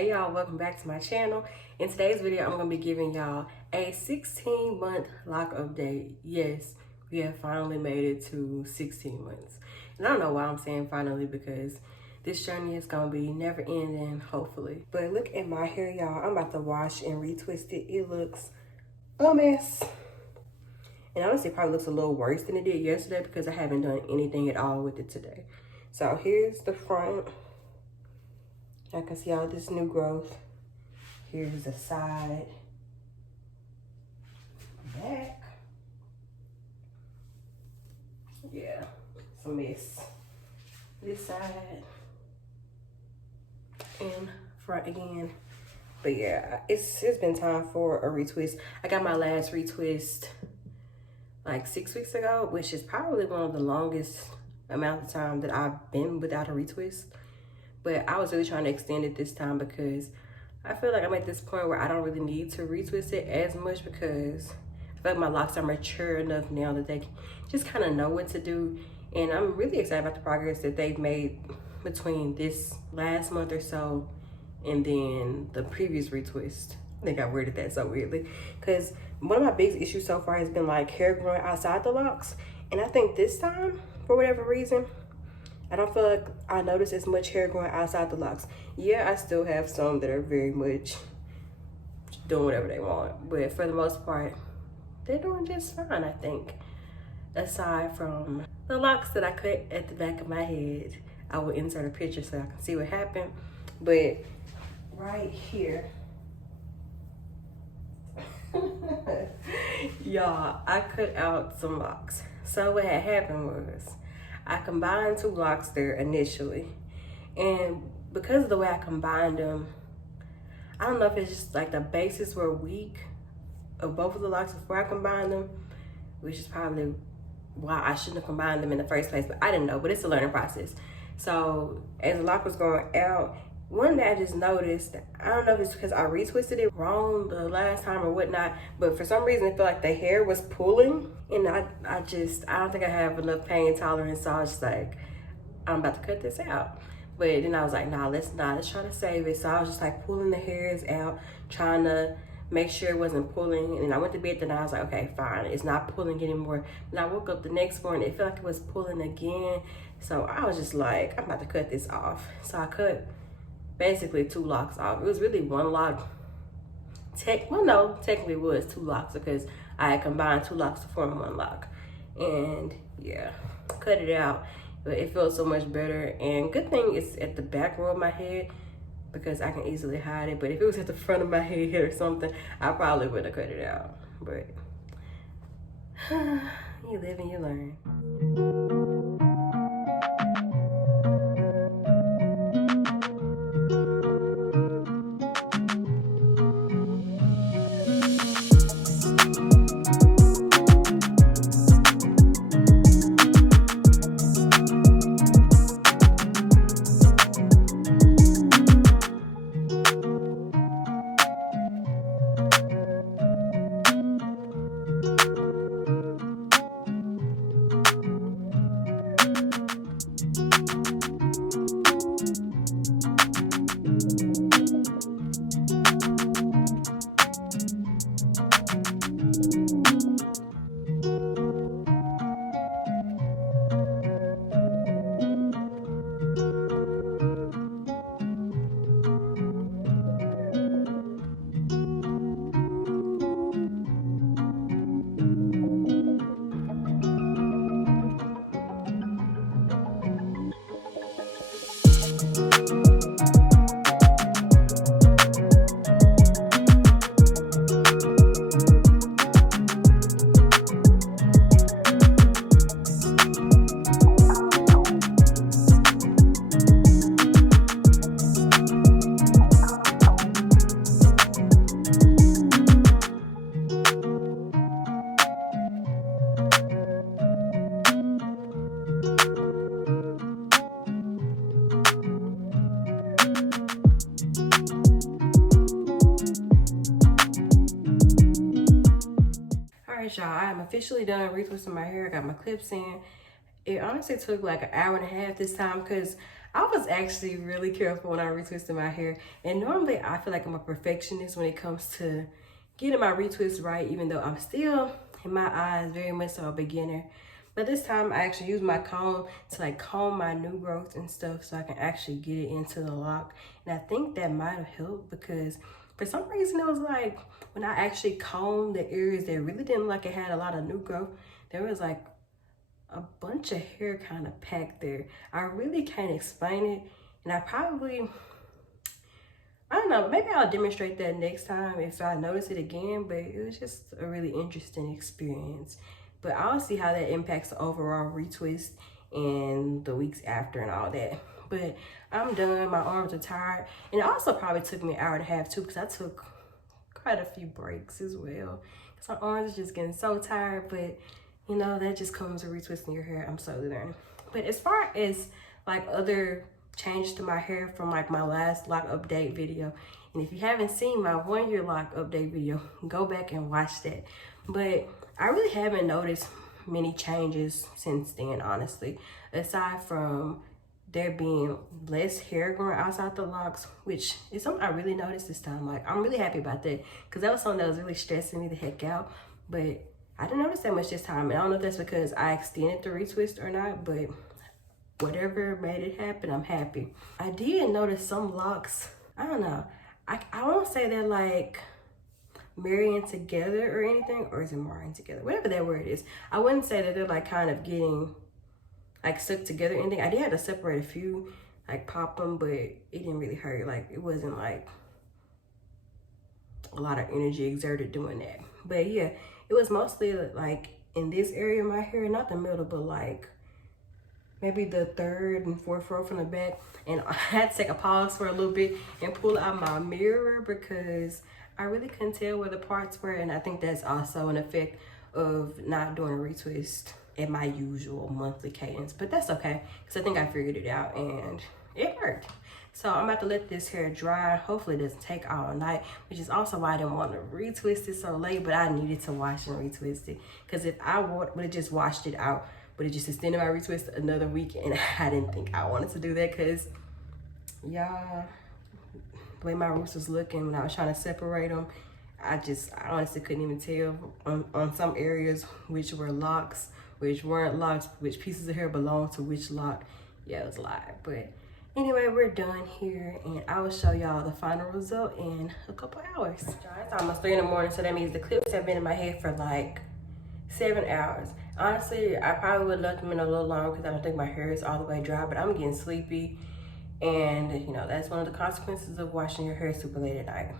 Hey y'all, welcome back to my channel. In today's video, I'm going to be giving y'all a 16-month lock update. Yes, we have finally made it to 16 months. And I don't know why I'm saying finally, because this journey is going to be never ending, hopefully. But look at my hair, y'all. I'm about to wash and retwist it. It looks a mess. And honestly, it probably looks a little worse than it did yesterday because I haven't done anything at all with it today. So here's the front. I can see all this new growth. Here's the side, back. Yeah, it's a mess. This side and front again. But yeah, it's been time for a retwist. I got my last retwist like 6 weeks ago, which is probably one of the longest amount of time that I've been without a retwist. But I was really trying to extend it this time because I feel like I'm at this point where I don't really need to retwist it as much because I feel like my locks are mature enough now that they just kind of know what to do. And I'm really excited about the progress that they've made between this last month or so and then the previous retwist. I think I worded that so weirdly because one of my biggest issues so far has been like hair growing outside the locks. And I think this time, for whatever reason, I don't feel like I notice as much hair growing outside the locks. Yeah, I still have some that are very much doing whatever they want. But for the most part, they're doing just fine, I think. Aside from the locks that I cut at the back of my head. I will insert a picture so I can see what happened. But right here, y'all, I cut out some locks. So what had happened was, I combined two locks there initially, and because of the way I combined them, I don't know if it's just like the bases were weak of both of the locks before I combined them, which is probably why I shouldn't have combined them in the first place, but I didn't know, but it's a learning process. So as the lock was going out, one day I just noticed, I don't know if it's because I retwisted it wrong the last time or whatnot, but for some reason it felt like the hair was pulling, and I don't think I have enough pain tolerance, so I was just like, I'm about to cut this out. But then I was like, nah, let's try to save it. So I was just like pulling the hairs out, trying to make sure it wasn't pulling. And then I went to bed, then I was like, okay, fine, it's not pulling anymore. And I woke up the next morning, it felt like it was pulling again. So I was just like, I'm about to cut this off. So I cut basically two locks off. It was really one lock. Technically it was two locks because I had combined two locks to form one lock. And yeah, cut it out. But it feels so much better. And good thing it's at the back row of my head because I can easily hide it. But if it was at the front of my head or something, I probably would have cut it out. But you live and you learn. Alright y'all, I am officially done retwisting my hair. I got my clips in. It honestly took like an hour and a half this time because I was actually really careful when I retwisted my hair. And normally I feel like I'm a perfectionist when it comes to getting my retwist right, even though I'm still, in my eyes, very much so a beginner. But this time I actually used my comb to like comb my new growth and stuff so I can actually get it into the lock. And I think that might have helped because for some reason it was like when I actually combed the areas that really didn't look like it had a lot of new growth, there was like a bunch of hair kind of packed there. I really can't explain it. And I don't know, maybe I'll demonstrate that next time if I notice it again, but it was just a really interesting experience. But I'll see how that impacts the overall retwist and the weeks after and all that. But I'm done, my arms are tired. And it also probably took me an hour and a half too, because I took quite a few breaks as well. Because my arms are just getting so tired, but you know, that just comes with retwisting your hair. I'm slowly learning. But as far as like other changes to my hair from like my last lock update video, and if you haven't seen my 1-year lock update video, go back and watch that. But I really haven't noticed many changes since then, honestly, aside from there being less hair growing outside the locks, which is something I really noticed this time. Like, I'm really happy about that because that was something that was really stressing me the heck out. But I didn't notice that much this time. And I don't know if that's because I extended the retwist or not, but whatever made it happen, I'm happy. I did notice some locks, I don't know. I won't say they're like marrying together or anything, or is it marrying together? Whatever that word is. I wouldn't say that they're like kind of getting like stuck together or anything. I did have to separate a few, like pop them, but it didn't really hurt. Like it wasn't like a lot of energy exerted doing that. But yeah, it was mostly like in this area of my hair, not the middle, but like maybe the 3rd and 4th row from the back. And I had to take a pause for a little bit and pull out my mirror because I really couldn't tell where the parts were. And I think that's also an effect of not doing a retwist at my usual monthly cadence. But that's okay, because I think I figured it out and it worked. So I'm about to let this hair dry. Hopefully it doesn't take all night, which is also why I didn't want to retwist it so late, but I needed to wash and retwist it. Because if I would have just washed it out, but it just extended my retwist another week, and I didn't think I wanted to do that because, y'all, the way my roots was looking when I was trying to separate them, I honestly couldn't even tell on some areas which were locks, which weren't locks, which pieces of hair belonged to which lock. Yeah, it was a lie. But anyway, we're done here, and I will show y'all the final result in a couple hours. It's almost 3 in the morning, so that means the clips have been in my head for like 7 hours. Honestly, I probably would have left them in a little longer because I don't think my hair is all the way dry, but I'm getting sleepy. And, you know, that's one of the consequences of washing your hair super late at night.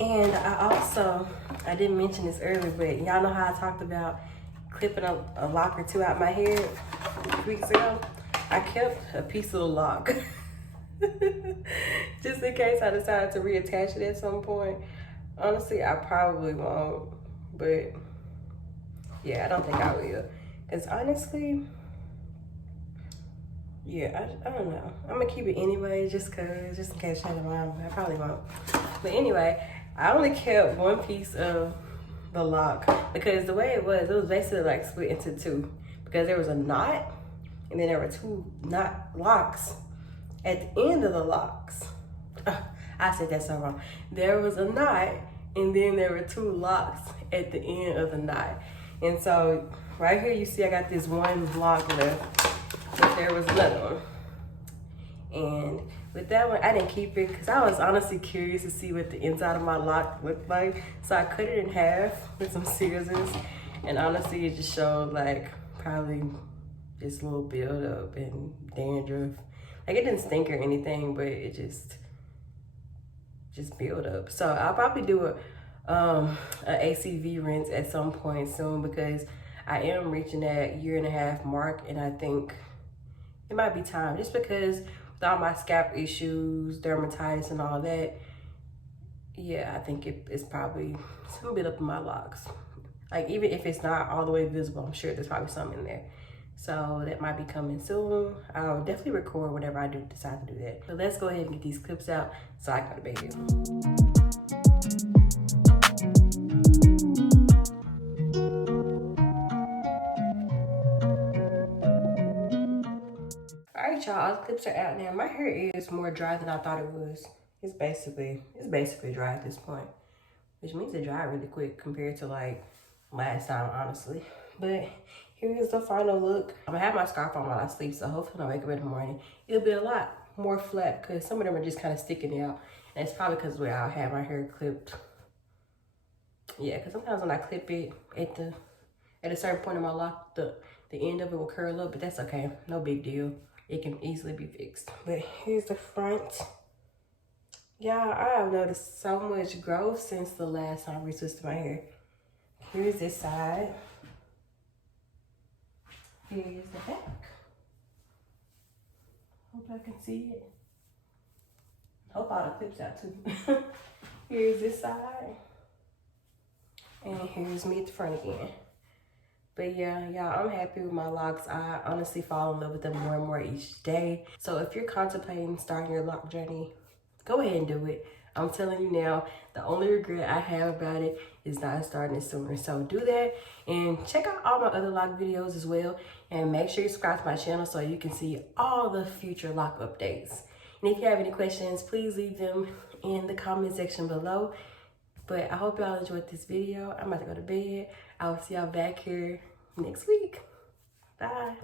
And I didn't mention this earlier, but y'all know how I talked about clipping a lock or two out my head weeks ago? I kept a piece of the lock just in case I decided to reattach it at some point. Honestly, I probably won't, but yeah, I don't think I will. Because honestly, yeah, I don't know. I'm gonna keep it anyway, just in case I change my mind. I probably won't. But anyway, I only kept one piece of the lock because the way it was basically like split into two. Because there was a knot, and then there were 2 knot locks at the end of the locks. I said that so wrong. There was a knot, and then there were 2 locks at the end of the knot. And so right here, you see I got this one lock left, but there was another one. And with that one, I didn't keep it because I was honestly curious to see what the inside of my lock looked like. So I cut it in half with some scissors, and honestly, it just showed like probably just a little buildup and dandruff. Like it didn't stink or anything, but it just built up. So I'll probably do a ACV rinse at some point soon because I am reaching that 1.5-year mark, and I think it might be time just because with all my scalp issues, dermatitis and all that. Yeah, I think it's probably some bit up in my locks. Like even if it's not all the way visible, I'm sure there's probably some in there. So that might be coming soon. I'll definitely record whenever I do decide to do that. But let's go ahead and get these clips out so I can go to bed. All right, y'all, all the clips are out now. My hair is more dry than I thought it was. It's basically dry at this point, which means it dried really quick compared to like last time, honestly. But here is the final look. I'm gonna have my scarf on while I sleep, so hopefully when I wake up in the morning, it'll be a lot more flat because some of them are just kind of sticking out. And it's probably because where I have my hair clipped. Yeah, because sometimes when I clip it at a certain point in my lock, the end of it will curl up, but that's okay. No big deal. It can easily be fixed. But here's the front. Y'all, I have noticed so much growth since the last time I retwisted my hair. Here's this side. Here's the back. Hope I can see it. Hope all the clips out too. Here's this side. And here's me at the front again. But yeah, y'all, I'm happy with my locks. I honestly fall in love with them more and more each day. So if you're contemplating starting your lock journey, go ahead and do it. I'm telling you now, the only regret I have about it is not starting it sooner. So do that and check out all my other lock videos as well. And make sure you subscribe to my channel so you can see all the future lock updates. And if you have any questions, please leave them in the comment section below. But I hope y'all enjoyed this video. I'm about to go to bed. I will see y'all back here next week. Bye.